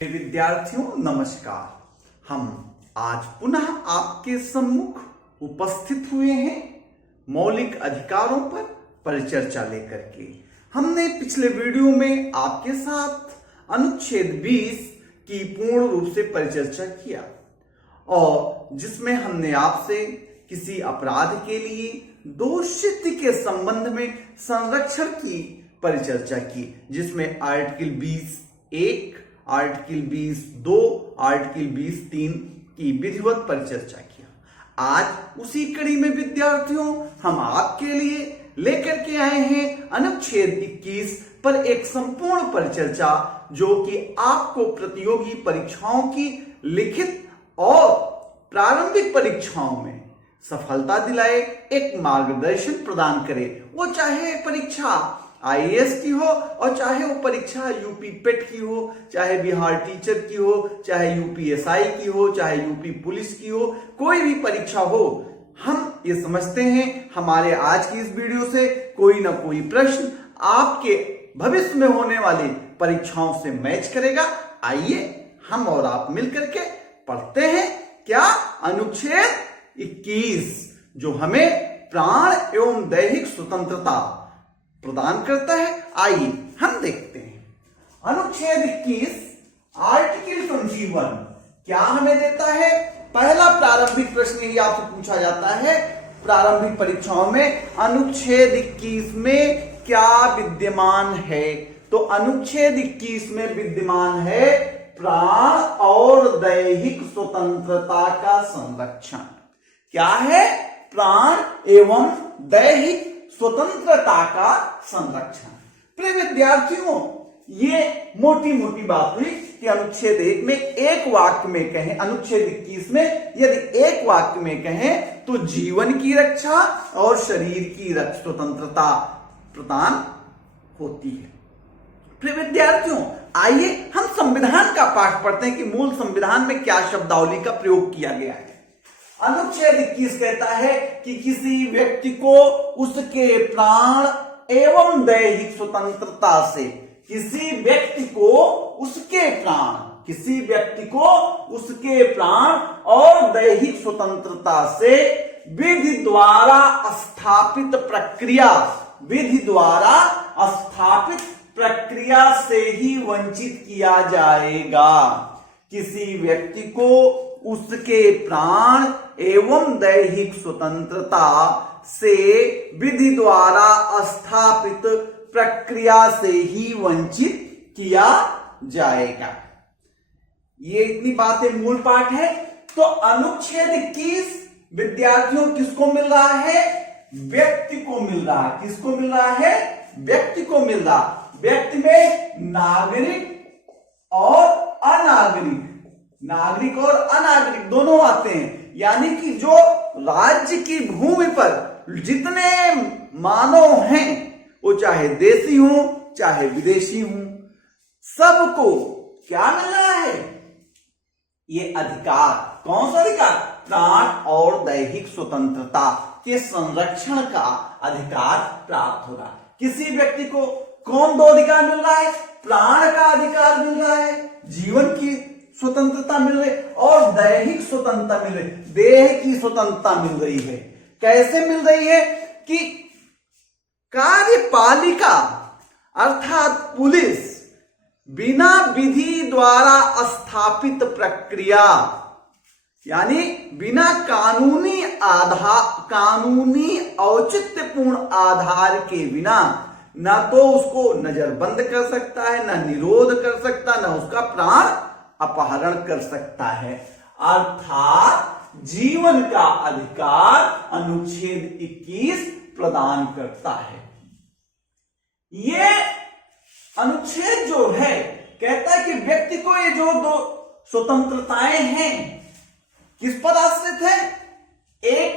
विद्यार्थियों नमस्कार। हम आज पुनः आपके सम्मुख उपस्थित हुए हैं मौलिक अधिकारों पर परिचर्चा लेकर के। हमने पिछले वीडियो में आपके साथ अनुच्छेद 20 की पूर्ण रूप से परिचर्चा किया और जिसमें हमने आपसे किसी अपराध के लिए दोषित के संबंध में संरक्षण की परिचर्चा की, जिसमें आर्टिकल 20(1), आर्टिकल 20(2), आर्टिकल 20(3) की विधिवत परिचर्चा किया। आज उसी कड़ी में विद्यार्थियों हम आपके लिए लेकर के आए हैं अनुच्छेद 21 पर एक संपूर्ण परिचर्चा, जो कि आपको प्रतियोगी परीक्षाओं की लिखित और प्रारंभिक परीक्षाओं में सफलता दिलाए, एक मार्गदर्शन प्रदान करे। वो चाहे परीक्षा आईएएस की हो और चाहे वो परीक्षा यूपी पेट की हो, चाहे बिहार टीचर की हो, चाहे यूपीएसआई की हो, चाहे यूपी पुलिस की हो, कोई भी परीक्षा हो। हम ये समझते हैं हमारे आज की इस वीडियो से कोई ना कोई प्रश्न आपके भविष्य में होने वाली परीक्षाओं से मैच करेगा। आइए हम और आप मिलकर के पढ़ते हैं क्या अनुच्छेद 21, जो हमें प्राण एवं दैहिक स्वतंत्रता प्रदान करता है। आइए हम देखते हैं अनुच्छेद 21 आर्टिकल 21 क्या हमें देता है। पहला प्रारंभिक प्रश्न यही आपसे पूछा जाता है प्रारंभिक परीक्षाओं में, अनुच्छेद 21 में क्या विद्यमान है। तो अनुच्छेद 21 में विद्यमान है प्राण और दैहिक स्वतंत्रता का संरक्षण। क्या है? प्राण एवं दैहिक स्वतंत्रता का संरक्षण। प्रिय विद्यार्थियों, ये मोटी मोटी बात हुई कि अनुच्छेद 1 में एक वाक्य में कहें, अनुच्छेद 21 में यदि एक वाक्य में कहें तो जीवन की रक्षा और शरीर की स्वतंत्रता प्रदान होती है। प्रिय विद्यार्थियों, आइए हम संविधान का पाठ पढ़ते हैं कि मूल संविधान में क्या शब्दावली का प्रयोग किया गया है। अनुच्छेद 21 कहता है कि किसी व्यक्ति को उसके प्राण एवं दैहिक स्वतंत्रता से, किसी व्यक्ति को उसके प्राण और दैहिक स्वतंत्रता से विधि द्वारा स्थापित प्रक्रिया से ही वंचित किया जाएगा। किसी व्यक्ति को उसके प्राण एवं दैहिक स्वतंत्रता से विधि द्वारा स्थापित प्रक्रिया से ही वंचित किया जाएगा। ये इतनी बातें मूल पाठ है। तो अनुच्छेद 21 विद्यार्थियों किसको मिल रहा है? व्यक्ति को मिल रहा है। किसको मिल रहा है? व्यक्ति को मिल रहा। व्यक्ति में नागरिक और अनागरिक, नागरिक और अनागरिक दोनों आते हैं। यानी कि जो राज्य की भूमि पर जितने मानव हैं, वो चाहे देशी हो चाहे विदेशी हो, सबको क्या मिल रहा है? ये अधिकार। कौन सा अधिकार? प्राण और दैहिक स्वतंत्रता के संरक्षण का अधिकार प्राप्त होगा। किसी व्यक्ति को कौन दो अधिकार मिल रहा है? प्राण का अधिकार मिल रहा है, जीवन की स्वतंत्रता मिल रही और दैहिक स्वतंत्रता मिल रही, देह की स्वतंत्रता मिल रही है। कैसे मिल रही है? कि कार्यपालिका अर्थात पुलिस बिना विधि द्वारा स्थापित प्रक्रिया, यानी बिना कानूनी औचित्यपूर्ण आधार के बिना ना तो उसको नजरबंद कर सकता है, ना निरोध कर सकता, ना उसका प्राण अपहरण कर सकता है। अर्थात जीवन का अधिकार अनुच्छेद 21 प्रदान करता है। ये अनुच्छेद जो है कहता है कि व्यक्ति को ये जो दो स्वतंत्रताएं हैं किस पर आश्रित है? एक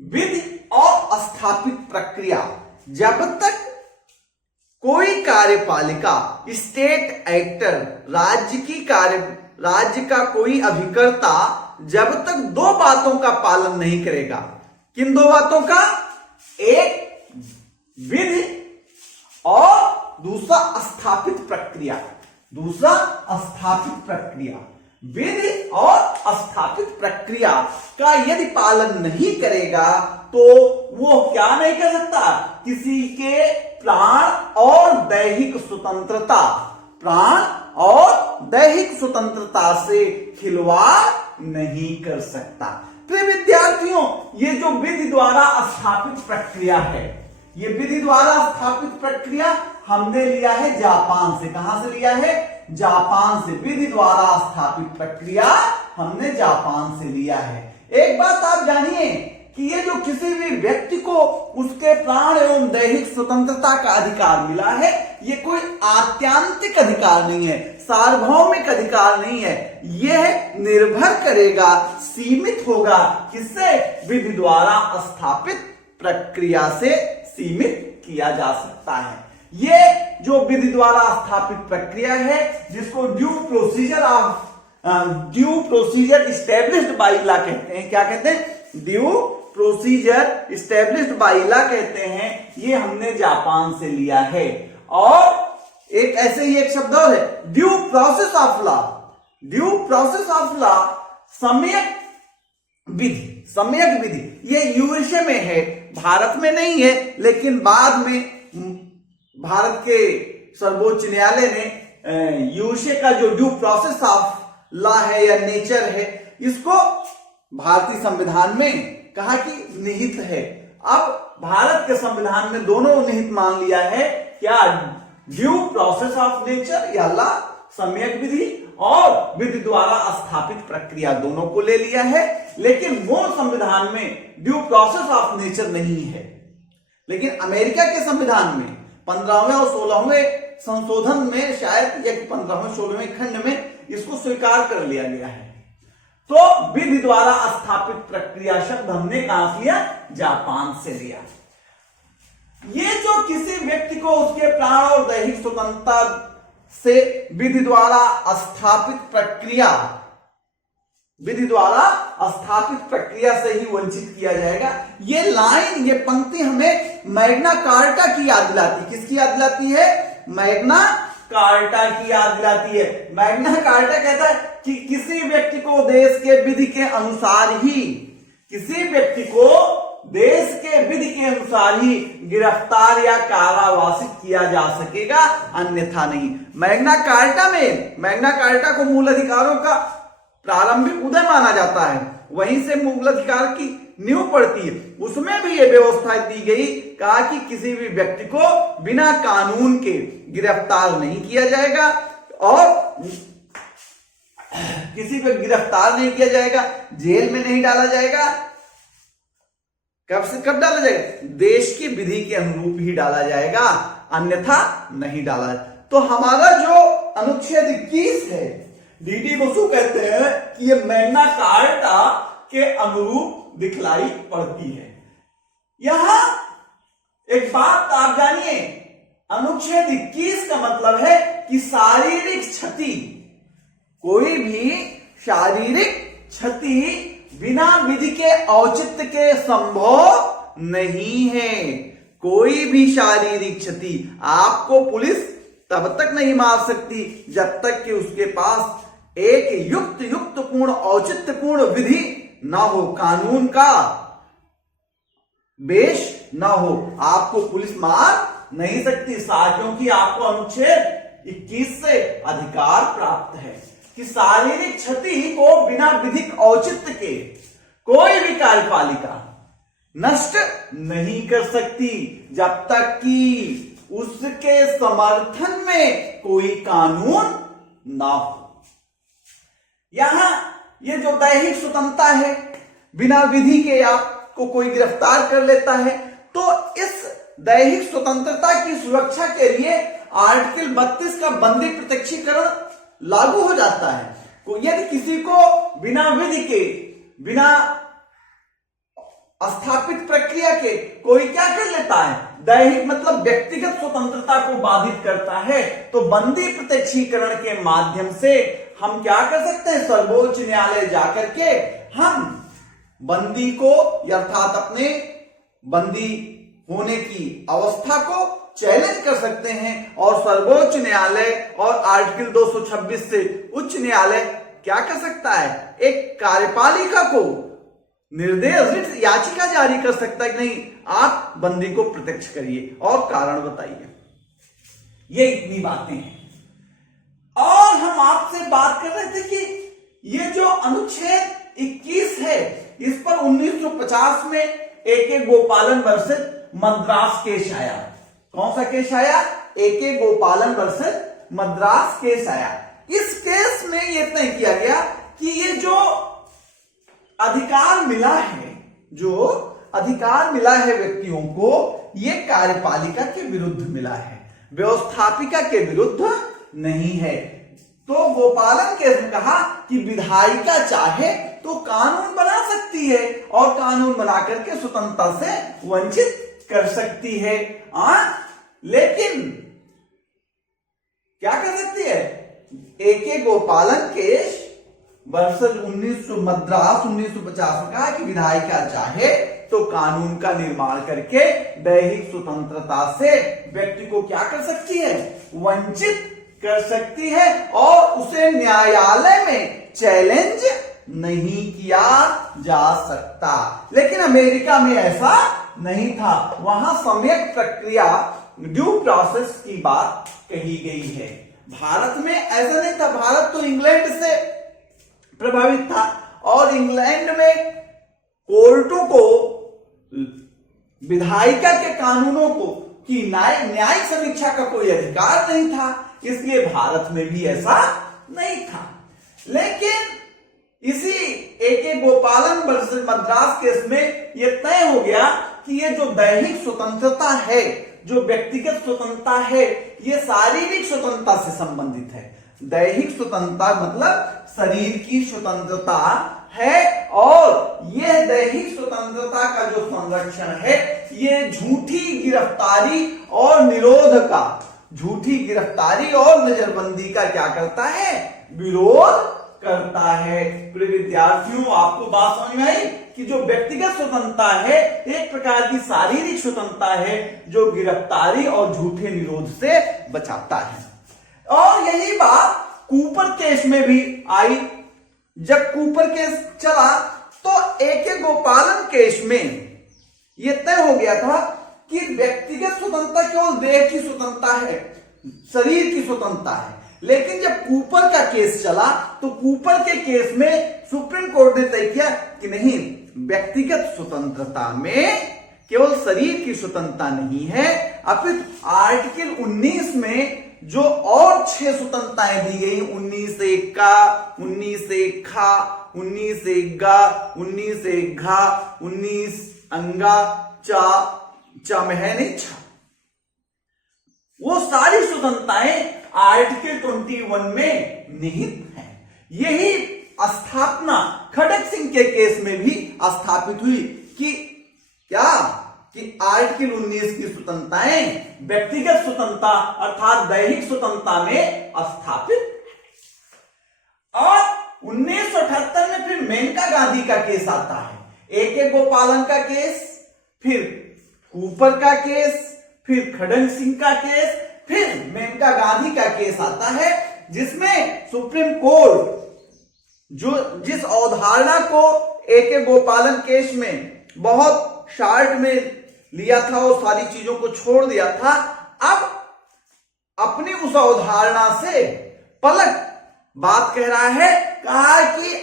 विधि और स्थापित प्रक्रिया। जब तक कोई कार्यपालिका, स्टेट एक्टर, राज्य का कोई अभिकर्ता जब तक दो बातों का पालन नहीं करेगा। किन दो बातों का? एक विधि और दूसरा स्थापित प्रक्रिया। दूसरा स्थापित प्रक्रिया। विधि और स्थापित प्रक्रिया का यदि पालन नहीं करेगा तो वो क्या नहीं कर सकता, किसी के प्राण और दैहिक स्वतंत्रता, प्राण और दैहिक स्वतंत्रता से खिलवाड़ नहीं कर सकता। प्रिय विद्यार्थियों, ये जो विधि द्वारा स्थापित प्रक्रिया है, ये विधि द्वारा स्थापित प्रक्रिया हमने लिया है जापान से। कहां से लिया है? जापान से। विधि द्वारा स्थापित प्रक्रिया हमने जापान से लिया है। एक बात आप जानिए कि ये जो किसी भी व्यक्ति को उसके प्राण एवं दैहिक स्वतंत्रता का अधिकार मिला है, ये कोई आत्यांतिक अधिकार नहीं है, सार्वभौमिक अधिकार नहीं है। यह निर्भर करेगा, सीमित होगा किससे? विधि द्वारा स्थापित प्रक्रिया से सीमित किया जा सकता है। ये जो विधि द्वारा स्थापित प्रक्रिया है, जिसको due procedure established by law कहते हैं। क्या कहते हैं? Due procedure established by law कहते हैं। ये हमने जापान से लिया है। और एक ऐसे ही एक शब्द और है, due process of law. Due process of law सम्यक विधि। सम्यक विधि ये यूएसए में है, भारत में नहीं है, लेकिन बाद में भारत के सर्वोच्च न्यायालय ने यूएसए का जो ड्यू प्रोसेस ऑफ लॉ है या नेचर है, इसको भारतीय संविधान में कहा कि निहित है। अब भारत के संविधान में दोनों निहित मान लिया है। क्या? ड्यू प्रोसेस ऑफ नेचर या लॉ, सम्यक विधि और विधि द्वारा स्थापित प्रक्रिया, दोनों को ले लिया है। लेकिन मूल संविधान में ड्यू प्रोसेस ऑफ नेचर नहीं है। लेकिन अमेरिका के संविधान में 15वें और 16वें संशोधन में शायद, या 15वें 16वें खंड में इसको स्वीकार कर लिया गया है। तो विधि द्वारा स्थापित प्रक्रिया शब्द हमने कहां से लिया? जापान से लिया। ये जो किसी व्यक्ति को उसके प्राण और दैहिक स्वतंत्रता से विधि द्वारा स्थापित प्रक्रिया, विधि द्वारा स्थापित प्रक्रिया से ही वंचित किया जाएगा। ये लाइन, ये पंक्ति हमें मैग्ना कार्टा की याद दिलाती। किसकी याद दिलाती है? मैग्ना कार्टा की याद दिलाती है। मैग्ना कार्टा कहता है कि किसी व्यक्ति को देश के विधि के अनुसार ही, किसी व्यक्ति को देश के विधि के अनुसार ही गिरफ्तार या कारावासित किया जा सकेगा, अन्यथा नहीं। मैग्ना कार्टा में, मैग्ना कार्टा को मूल अधिकारों का प्रारंभिक उदय माना जाता है, वहीं से मूल अधिकार की नींव पड़ती है। उसमें भी यह व्यवस्था दी गई, कहा कि किसी भी व्यक्ति को बिना कानून के गिरफ्तार नहीं किया जाएगा और किसी पे गिरफ्तार नहीं किया जाएगा, जेल में नहीं डाला जाएगा। कब से कब डाला जाएगा? देश की विधि के अनुरूप ही डाला जाएगा, अन्यथा नहीं डाला जाएगा। तो हमारा जो अनुच्छेद 21 है, डीडी बसु कहते हैं कि ये मैग्ना कार्टा के अनुरूप दिखलाई पड़ती है। यहां एक बात आप जानिए, अनुच्छेद 21 का मतलब है कि शारीरिक क्षति, कोई भी शारीरिक क्षति बिना विधि के औचित्य के संभव नहीं है। कोई भी शारीरिक क्षति आपको पुलिस तब तक नहीं मार सकती जब तक कि उसके पास एक युक्तपूर्ण औचित्यपूर्ण विधि ना हो, कानून का बेश ना हो, आपको पुलिस मार नहीं सकती। क्योंकि आपको अनुच्छेद 21 से अधिकार प्राप्त है कि शारीरिक क्षति को बिना विधिक औचित्य के कोई भी कार्यपालिका नष्ट नहीं कर सकती जब तक कि उसके समर्थन में कोई कानून ना हो। यहां ये जो दैहिक स्वतंत्रता है, बिना विधि के आपको कोई गिरफ्तार कर लेता है, तो इस दैहिक स्वतंत्रता की सुरक्षा के लिए आर्टिकल 32 का बंदी प्रत्यक्षीकरण लागू हो जाता है। यदि किसी को बिना विधि के, बिना स्थापित प्रक्रिया के कोई क्या कर लेता है, दैहिक मतलब व्यक्तिगत स्वतंत्रता को बाधित करता है, तो बंदी प्रत्यक्षीकरण के माध्यम से हम क्या कर सकते हैं? सर्वोच्च न्यायालय जाकर के हम बंदी को, अर्थात अपने बंदी होने की अवस्था को चैलेंज कर सकते हैं और सर्वोच्च न्यायालय और आर्टिकल 226 से उच्च न्यायालय क्या कर सकता है, एक कार्यपालिका को निर्देश रिट याचिका जारी कर सकता है कि नहीं आप बंदी को प्रत्यक्ष करिए और कारण बताइए। ये इतनी बातें हैं। और हम आपसे बात कर रहे थे कि ये जो अनुच्छेद 21 है इस पर 1950 में ए.के. गोपालन वर्सेस मद्रास केस आया। कौन सा केस आया? ए.के. गोपालन वर्सेस मद्रास केस आया। इस केस में यह तय किया गया कि ये जो अधिकार मिला है व्यक्तियों को, ये कार्यपालिका के विरुद्ध मिला है, व्यवस्थापिका के विरुद्ध नहीं है। तो गोपालन केस में कहा कि विधायिका चाहे तो कानून बना सकती है और कानून बना करके स्वतंत्रता से वंचित कर सकती है। लेकिन क्या कर सकती है? ए.के. गोपालन केस वर्सेस मद्रास 1950 में कहा कि विधायिका चाहे तो कानून का निर्माण करके दैहिक स्वतंत्रता से व्यक्ति को क्या कर सकती है? वंचित कर सकती है और उसे न्यायालय में चैलेंज नहीं किया जा सकता। लेकिन अमेरिका में ऐसा नहीं था, वहां सम्यक प्रक्रिया ड्यू प्रोसेस की बात कही गई है। भारत में ऐसा नहीं था। भारत तो इंग्लैंड से प्रभावित था और इंग्लैंड में कोर्टों को विधायिका के कानूनों को की न्यायिक समीक्षा का कोई अधिकार नहीं था, इसलिए भारत में भी ऐसा नहीं था। लेकिन इसी ए.के. गोपालन वर्सेस मद्रास केस में यह तय हो गया कि ये जो दैहिक स्वतंत्रता है, जो व्यक्तिगत स्वतंत्रता है, ये शारीरिक स्वतंत्रता से संबंधित है। दैहिक स्वतंत्रता मतलब शरीर की स्वतंत्रता है और यह दैहिक स्वतंत्रता का जो संरक्षण है ये झूठी गिरफ्तारी और निरोध का, झूठी गिरफ्तारी और नजरबंदी का क्या करता है? विरोध करता है। प्रिय विद्यार्थियों, आपको बात समझ में आई कि जो व्यक्तिगत स्वतंत्रता है एक प्रकार की शारीरिक स्वतंत्रता है जो गिरफ्तारी और झूठे निरोध से बचाता है। और यही बात कूपर केस में भी आई। जब कूपर केस चला तो ए.के. गोपालन केस में यह तय हो गया था कि व्यक्तिगत स्वतंत्रता केवल देह की स्वतंत्रता है, शरीर की स्वतंत्रता है। लेकिन जब कूपर का केस चला तो कूपर के केस में सुप्रीम कोर्ट ने तय किया कि नहीं, व्यक्तिगत स्वतंत्रता में केवल शरीर की स्वतंत्रता नहीं है, अपितु आर्टिकल 19 में जो और 6 स्वतंत्रताएं दी गई, 19 का, 19 खा, 19 गा, 19 घा, 19 अंगा, चा में है नहीं, छा, वो सारी स्वतंत्रताएं आर्टिकल 21 में निहित हैं। यही स्थापना खड़ग सिंह के केस में भी स्थापित हुई कि क्या कि आर्टिकल 19 की स्वतंत्रताएं व्यक्तिगत स्वतंत्रता अर्थात दैहिक स्वतंत्रता में स्थापित। और 1978 में फिर मेनका गांधी का केस आता है, ए.के. गोपालन का केस, फिर कूपर का केस, फिर खड़ग सिंह का केस, फिर मेनका गांधी का केस आता है, जिसमें सुप्रीम कोर्ट जिस अवधारणा को ए.के. गोपालन केस में बहुत शार्ट में लिया था और सारी चीजों को छोड़ दिया था, अब अपनी उस अवधारणा से पलट बात कह रहा है। कहा कि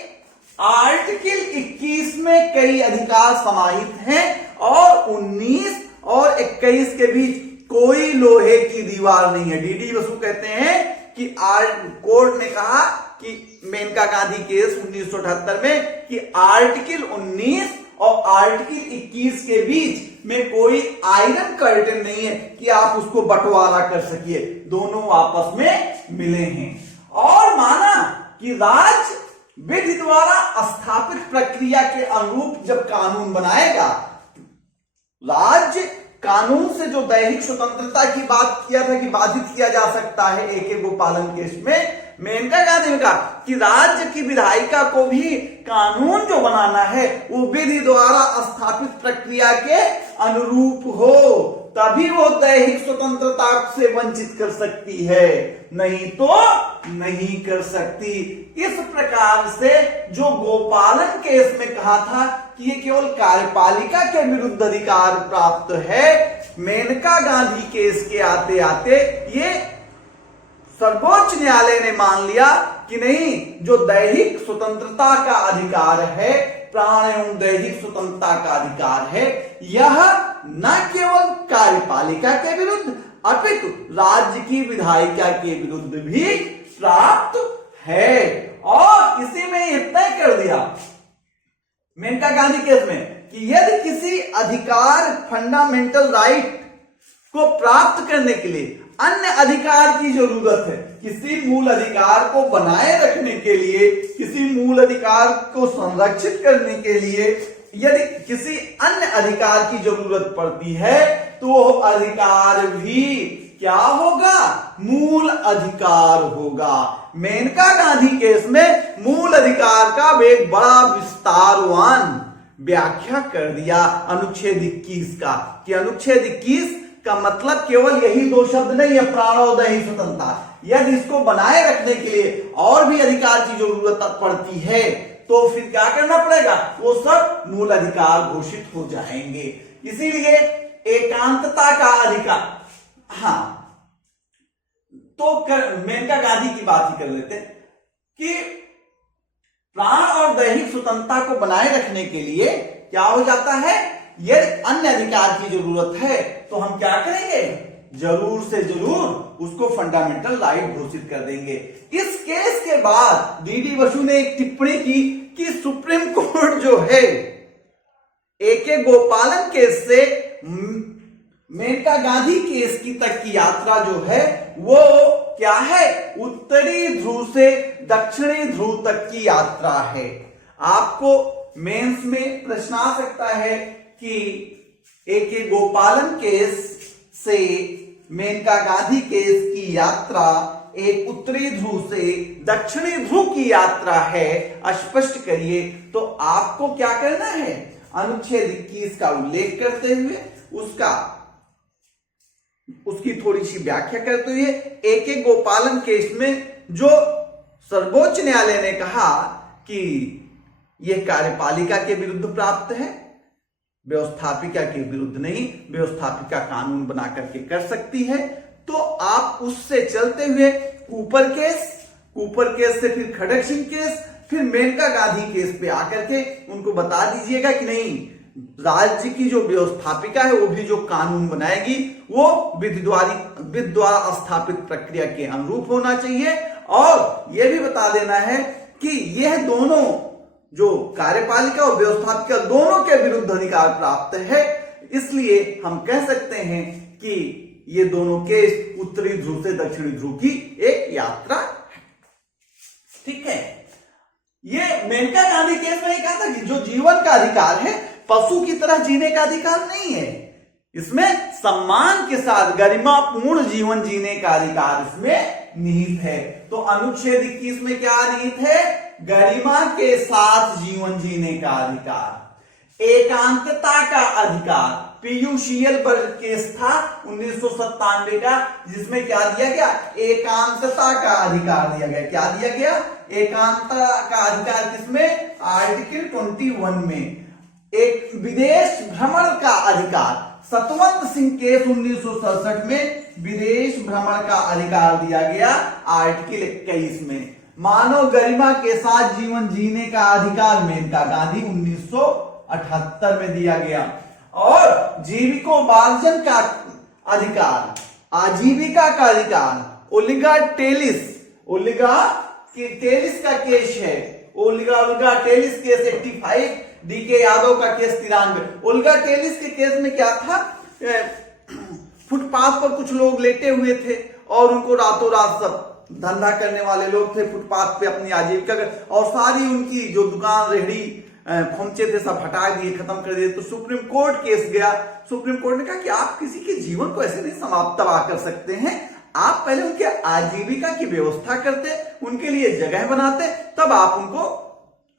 आर्टिकल 21 में कई अधिकार समाहित हैं और 19 और 21 के बीच कोई लोहे की दीवार नहीं है। डी.डी. बसु कहते हैं कि कोर्ट ने कहा कि मेनका गांधी केस 1978 में कि आर्टिकल 19 और आर्टिकल 21 के बीच में कोई आयरन कर्टन नहीं है कि आप उसको बंटवारा कर सकिए, दोनों आपस में मिले हैं। और माना कि राज्य विधि द्वारा स्थापित प्रक्रिया के अनुरूप जब कानून बनाएगा, राज्य कानून से जो दैहिक स्वतंत्रता की बात किया था कि बाधित किया जा सकता है ए.के. गोपालन केस में, मेनका गांधी ने कहा कि राज्य की विधायिका को भी कानून जो बनाना है वो विधि द्वारा स्थापित प्रक्रिया के अनुरूप हो। तभी वो दैहिक स्वतंत्रता से वंचित कर सकती है, नहीं तो नहीं कर सकती। इस प्रकार से जो गोपालन केस में कहा था कि ये केवल कार्यपालिका के विरुद्ध अधिकार प्राप्त है, मेनका गांधी केस के आते आते ये सर्वोच्च न्यायालय ने मान लिया कि नहीं, जो दैहिक स्वतंत्रता का अधिकार है, प्राण एवं दैहिक स्वतंत्रता का अधिकार है, यह न केवल कार्यपालिका के विरुद्ध अपितु राज्य की विधायिका के विरुद्ध भी प्राप्त है। और इसी में यह तय कर दिया मेनका गांधी केस में कि यदि किसी अधिकार फंडामेंटल राइट को प्राप्त करने के लिए अन्य अधिकार की जरूरत है, किसी मूल अधिकार को बनाए रखने के लिए, किसी मूल अधिकार को संरक्षित करने के लिए यदि किसी अन्य अधिकार की जरूरत पड़ती है, तो वो अधिकार भी क्या होगा, मूल अधिकार होगा। मेनका गांधी केस में मूल अधिकार का एक बड़ा विस्तारवान व्याख्या कर दिया अनुच्छेद 21 का, कि अनुच्छेद 21 का मतलब केवल यही दो शब्द नहीं है, प्राण और दैहिक स्वतंत्रता। यदि इसको बनाए रखने के लिए और भी अधिकार की जरूरत पड़ती है, तो फिर क्या करना पड़ेगा, वो सब मूल अधिकार घोषित हो जाएंगे। इसीलिए एकांतता का अधिकार, हाँ, तो मेनका गांधी की बात ही कर लेते हैं कि प्राण और दैहिक स्वतंत्रता को बनाए रखने के लिए क्या हो जाता है, यदि अन्य अधिकार की जरूरत है तो हम क्या करेंगे, जरूर से जरूर उसको फंडामेंटल राइट घोषित कर देंगे। इस केस के बाद डीडी बसु ने एक टिप्पणी की कि सुप्रीम कोर्ट जो है एके गोपालन केस से मेनका गांधी केस की तक की यात्रा जो है वो क्या है, उत्तरी ध्रुव से दक्षिणी ध्रुव तक की यात्रा है। आपको मेंस में प्रश्न आ सकता है कि एके गोपालन केस से मेनका गांधी केस की यात्रा एक उत्तरी ध्रुव से दक्षिणी ध्रुव की यात्रा है, स्पष्ट करिए। तो आपको क्या करना है, अनुच्छेद 21 का उल्लेख करते हुए उसकी थोड़ी सी व्याख्या करते हुए एके गोपालन केस में जो सर्वोच्च न्यायालय ने कहा कि यह कार्यपालिका के विरुद्ध प्राप्त है, व्यवस्थापिका के विरुद्ध नहीं, व्यवस्थापिका कानून बना करके कर सकती है। तो आप उससे चलते हुए कूपर केस से फिर खड़ग सिंह केस, फिर मेनका गांधी केस पे आकर के उनको बता दीजिएगा कि नहीं, राज्य की जो व्यवस्थापिका है वो भी जो कानून बनाएगी वो विधि द्वारा स्थापित प्रक्रिया के अनुरूप होना चाहिए। और यह भी बता देना है कि यह दोनों जो कार्यपालिका और व्यवस्थापिका दोनों के विरुद्ध अधिकार प्राप्त है, इसलिए हम कह सकते हैं कि ये दोनों केस उत्तरी ध्रुव से दक्षिणी ध्रुव की एक यात्रा है। ठीक है, ये मेनका गांधी केस में कहा था कि जो जीवन का अधिकार है पशु की तरह जीने का अधिकार नहीं है, इसमें सम्मान के साथ गरिमापूर्ण जीवन जीने का अधिकार इसमें निहित है। तो अनुच्छेद 21 में क्या निहित है, गरिमा के साथ जीवन जीने का अधिकार, एकांतता का अधिकार। पीयूसीएल पर केस था 1997 का, जिसमें क्या दिया गया, एकांतता का अधिकार दिया गया। क्या दिया गया, एकांतता का अधिकार किसमें, आर्टिकल 21 में। एक विदेश भ्रमण का अधिकार, सतवंत सिंह केस 1967 में विदेश भ्रमण का अधिकार दिया गया आर्टिकल 21 में। मानव गरिमा के साथ जीवन जीने का अधिकार मेनका गांधी 1978 में दिया गया। और जीविकोपार्जन का अधिकार, आजीविका का अधिकार, ओलिगा टेलिस का केस है, ओलिगा टेलिस केस 85, डीके यादव का केस 93। ओलिगा टेलिस के केस में क्या था, फुटपाथ पर कुछ लोग लेटे हुए थे और उनको रातों रात सब धंधा करने वाले लोग थे, फुटपाथ पे अपनी आजीविका और सारी उनकी जो दुकान रेहड़ी पहुंचे थे सब हटा दिए, खत्म कर दिए। तो सुप्रीम कोर्ट केस गया, सुप्रीम कोर्ट ने कहा कि आप किसी के जीवन को ऐसे नहीं समाप्त तबाह कर सकते हैं, आप पहले उनके आजीविका की व्यवस्था करते, उनके लिए जगह बनाते, तब आप उनको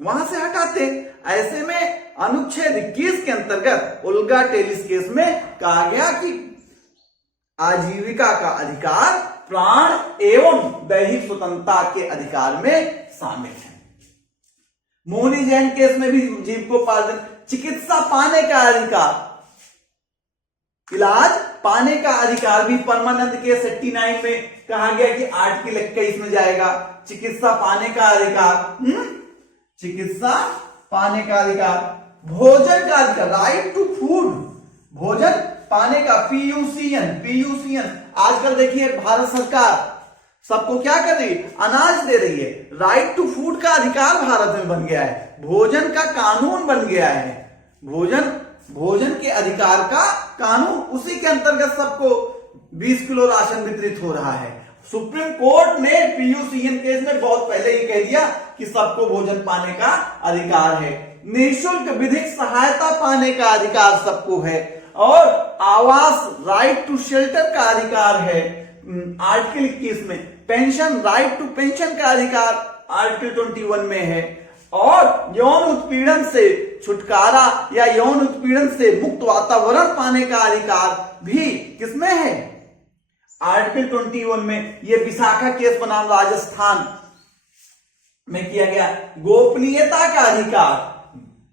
वहां से हटाते। ऐसे में अनुच्छेद 21 के अंतर्गत ओलिगा टेलिस केस में कहा गया कि आजीविका का अधिकार प्राण एवं दैहिक स्वतंत्रता के अधिकार में शामिल है। मोहनी जैन केस में भी जीविकोपार्जन, चिकित्सा पाने का अधिकार, इलाज पाने का अधिकार भी परमानंद केस 89 में कहा गया कि आर्टिकल 21 में जाएगा। चिकित्सा पाने का अधिकार, चिकित्सा पाने का अधिकार, भोजन का अधिकार, राइट टू फूड, भोजन पाने का, पीयूसीएन। आजकल देखिए भारत सरकार सबको क्या कर रही है, अनाज दे रही है। राइट टू फूड का अधिकार भारत में बन गया है, भोजन का कानून बन गया है, भोजन के अधिकार का कानून, उसी के अंतर्गत सबको 20 किलो राशन वितरित हो रहा है। सुप्रीम कोर्ट ने पीयूसीएन केस में बहुत पहले ही कह दिया कि सबको भोजन पाने का अधिकार है। निःशुल्क विधिक सहायता पाने का अधिकार सबको है, और आवास, राइट टू शेल्टर का अधिकार है आर्टिकल 21 में। पेंशन, राइट टू पेंशन का अधिकार आर्टिकल 21 में है, और यौन उत्पीड़न से छुटकारा या यौन उत्पीड़न से मुक्त वातावरण पाने का अधिकार भी किसमें है, आर्टिकल 21 में। ये विशाखा केस बनाम राजस्थान में किया गया। गोपनीयता का अधिकार,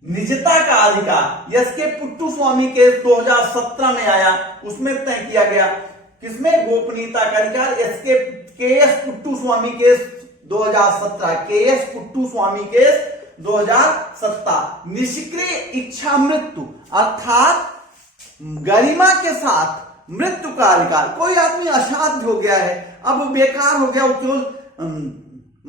निजता का अधिकार, एस.के. पुट्टुस्वामी केस 2017 में आया, उसमें तय किया गया किसमें, गोपनीयता का अधिकार। KS. Puttaswamy case 2017, KS. Puttaswamy case 2017। निष्क्रिय इच्छा मृत्यु अर्थात गरिमा के साथ मृत्यु का अधिकार। कोई आदमी असाध्य हो गया है, अब बेकार हो गया, वो केवल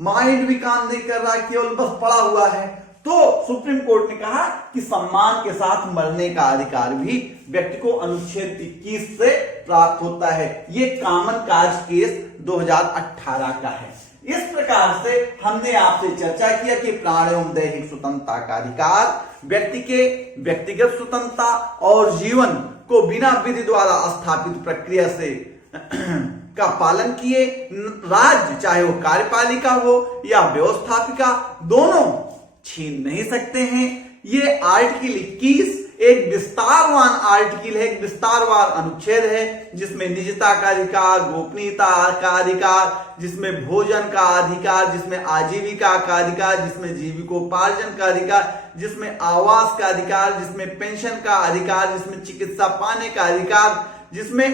माइंड भी काम नहीं कर रहा है, केवल बस पड़ा हुआ है, तो सुप्रीम कोर्ट ने कहा कि सम्मान के साथ मरने का अधिकार भी व्यक्ति को अनुच्छेद 21 से प्राप्त होता है। ये कॉमन काज केस 2018 का है। इस प्रकार से हमने आपसे चर्चा किया कि प्राण एवं दैहिक स्वतंत्रता का अधिकार, व्यक्ति के व्यक्तिगत स्वतंत्रता और जीवन को बिना विधि द्वारा स्थापित प्रक्रिया से का पालन किए राज्य, चाहे वो कार्यपालिका हो या व्यवस्थापिका, दोनों छीन नहीं सकते हैं। ये आर्टिकल 21 एक विस्तारवान आर्टिकल है, एक विस्तारवान अनुच्छेद है, जिसमें निजता का अधिकार, गोपनीयता का अधिकार, जिसमें भोजन का अधिकार, जिसमें आजीविका का अधिकार, जिसमें जीविकोपार्जन का अधिकार, जिसमें आवास का अधिकार, जिसमें पेंशन का अधिकार, जिसमें चिकित्सा पाने का अधिकार, जिसमें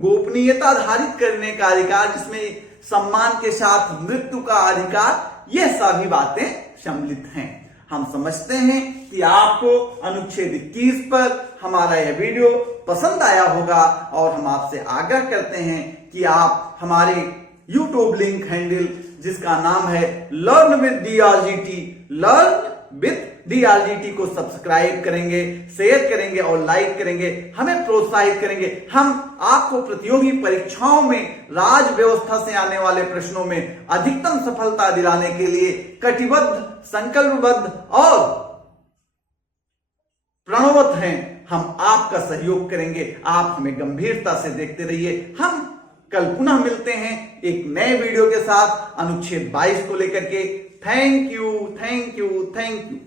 गोपनीयता धारित करने का अधिकार, जिसमें सम्मान के साथ मृत्यु का अधिकार, ये सभी बातें सम्मिलित हैं। हम समझते हैं कि आपको अनुच्छेद 21 पर हमारा यह वीडियो पसंद आया होगा, और हम आपसे आग्रह करते हैं कि आप हमारे YouTube लिंक हैंडल, जिसका नाम है लर्न विद DRGT को सब्सक्राइब करेंगे, शेयर करेंगे और लाइक करेंगे, हमें प्रोत्साहित करेंगे। हम आपको प्रतियोगी परीक्षाओं में राज व्यवस्था से आने वाले प्रश्नों में अधिकतम सफलता दिलाने के लिए कटिबद्ध, संकल्पबद्ध और प्रणवत हैं। हम आपका सहयोग करेंगे, आप हमें गंभीरता से देखते रहिए। हम कल पुनः मिलते हैं एक नए वीडियो के साथ अनुच्छेद 22 को लेकर के। Thank you, thank you, thank you.